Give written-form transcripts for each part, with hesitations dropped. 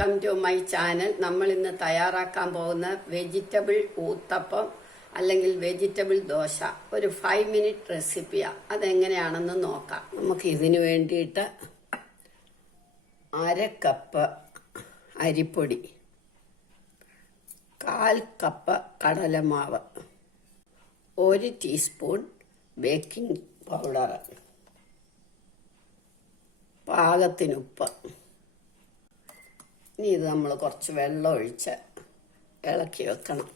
Welcome to my channel. നമ്മൾ ഇന്ന് തയ്യാറാക്കാൻ പോകുന്ന വെജിറ്റബിൾ ഊത്തപ്പം അല്ലെങ്കിൽ വെജിറ്റബിൾ ദോശ ഒരു 5 മിനിറ്റ് റെസിപ്പിയാണ്. അതെങ്ങനെയാണെന്ന് നോക്കാം. നമുക്ക് ഇതിന് വേണ്ടിയിട്ട് 1/2 കപ്പ് അരിപ്പൊടി, 1/4 കപ്പ് കടലമാവ്, 1 ടീസ്പൂൺ ബേക്കിംഗ് പൗഡർ, പാകത്തിന് ഉപ്പ്. ഇനി ഇത് നമ്മൾ കുറച്ച് വെള്ളം ഒഴിച്ച് ഇളക്കി വെക്കണം.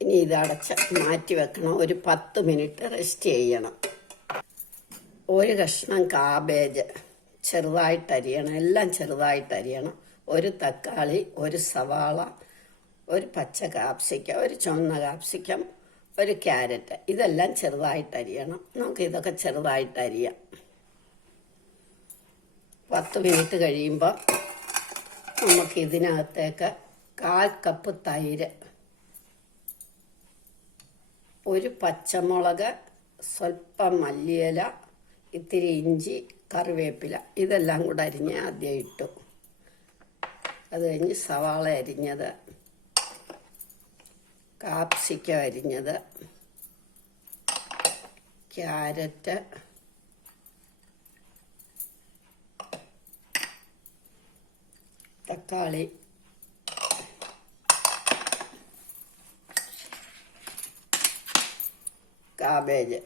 ഇനി ഇത് അടച്ച് മാറ്റി വെക്കണം. ഒരു 10 മിനിറ്റ് റെസ്റ്റ് ചെയ്യണം. 1 കഷ്ണം കാബേജ് ചെറുതായിട്ട് അരിയണം, എല്ലാം ചെറുതായിട്ട് അരിയണം. 1 തക്കാളി, 1 സവാള, 1 പച്ച കാപ്സിക്കം, 1 ചുവന്ന കാപ്സിക്കം, 1 ക്യാരറ്റ്. ഇതെല്ലാം ചെറുതായിട്ട് അരിയണം. നമുക്ക് ഇതൊക്കെ ചെറുതായിട്ട് അരിയാം. 10 മിനിറ്റ് കഴിയുമ്പോൾ നമുക്ക് ഇതിനകത്തേക്ക് 1/4 കപ്പ് തൈര്, 1 പച്ചമുളക്, സ്വല്പം മല്ലിയില, ഇത്തിരി ഇഞ്ചി, കറിവേപ്പില, ഇതെല്ലാം കൂടെ അരിഞ്ഞ് ആദ്യം ഇട്ടു. അത് കഴിഞ്ഞ് സവാള അരിഞ്ഞത്, കാപ്സിക്കം അരിഞ്ഞത്, ക്യാരറ്റ്, തക്കാളി, കാബേജ്,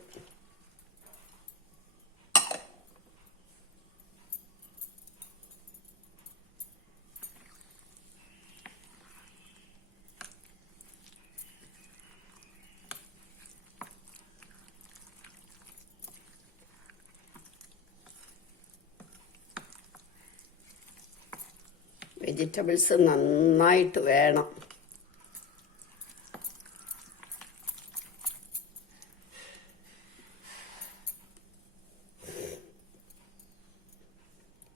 വെജിറ്റബിൾസ് നന്നായിട്ട് വേണം.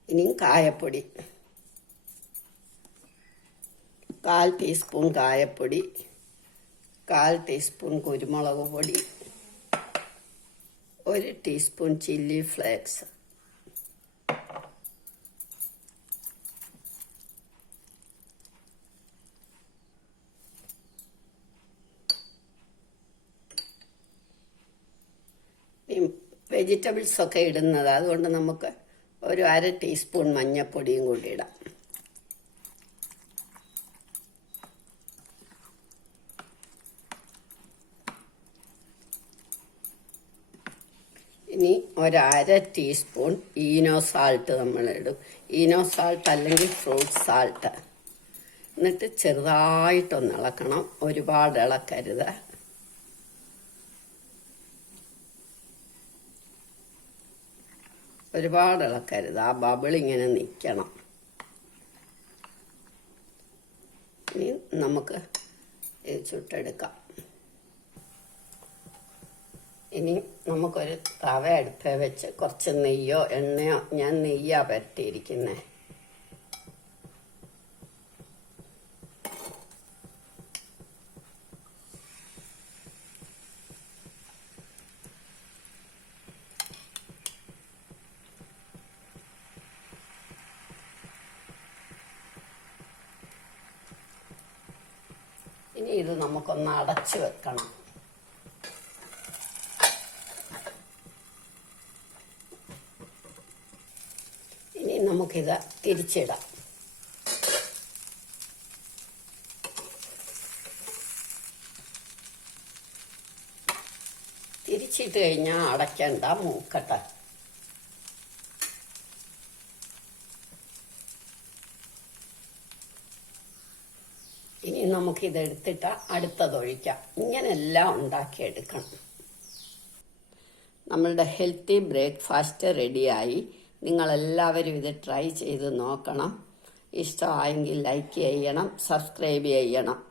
ഇനിയും കായപ്പൊടി, 1/4 ടീസ്പൂൺ കായപ്പൊടി, 1/4 ടീസ്പൂൺ കുരുമുളക് പൊടി, 1 ടീസ്പൂൺ ചില്ലി ഫ്ലേക്സ്, വെജിറ്റബിൾസ് ഒക്കെ ഇടുന്നത്, അതുകൊണ്ട് നമുക്ക് ഒരു 1/2 ടീസ്പൂൺ മഞ്ഞൾപ്പൊടിയും കൂടി ഇടാം. ഇനി 1/2 ടീസ്പൂൺ ഈനോ സാൾട്ട് നമ്മളിടും. ഈനോ സാൾട്ട് അല്ലെങ്കിൽ ഫ്രൂട്ട് സാൾട്ട്. എന്നിട്ട് ചെറുതായിട്ടൊന്ന് ഇളക്കണം, ഒരുപാട് ഇളക്കരുത്. ഒരുപാട് ഇളക്കരുത്, ആ ബബിൾ ഇങ്ങനെ നിൽക്കണം. ഇനി നമുക്ക് ഇത് ചുട്ടെടുക്കാം. ഇനി നമുക്കൊരു തവ അടുപ്പേ വെച്ച് കുറച്ച് നെയ്യോ എണ്ണയോ, ഞാൻ നെയ്യാ പുരട്ടിയിരിക്കുന്നത്. ഇനി ഇത് നമുക്കൊന്ന് അടച്ചു വെക്കണം. ഇനി നമുക്കിത് തിരിച്ചിടാം. തിരിച്ചിട്ട് കഴിഞ്ഞാൽ അടയ്ക്കണ്ട, മൂക്കട്ടെ. ഇനി നമുക്കിതെടുത്തിട്ട് അടുത്തതൊഴിക്കാം. ഇങ്ങനെല്ലാം ഉണ്ടാക്കിയെടുക്കണം. നമ്മളുടെ ഹെൽത്തി ബ്രേക്ക്ഫാസ്റ്റ് റെഡിയായി. നിങ്ങളെല്ലാവരും ഇത് ട്രൈ ചെയ്ത് നോക്കണം. ഇഷ്ടമായെങ്കിൽ ലൈക്ക് ചെയ്യണം, സബ്സ്ക്രൈബ് ചെയ്യണം.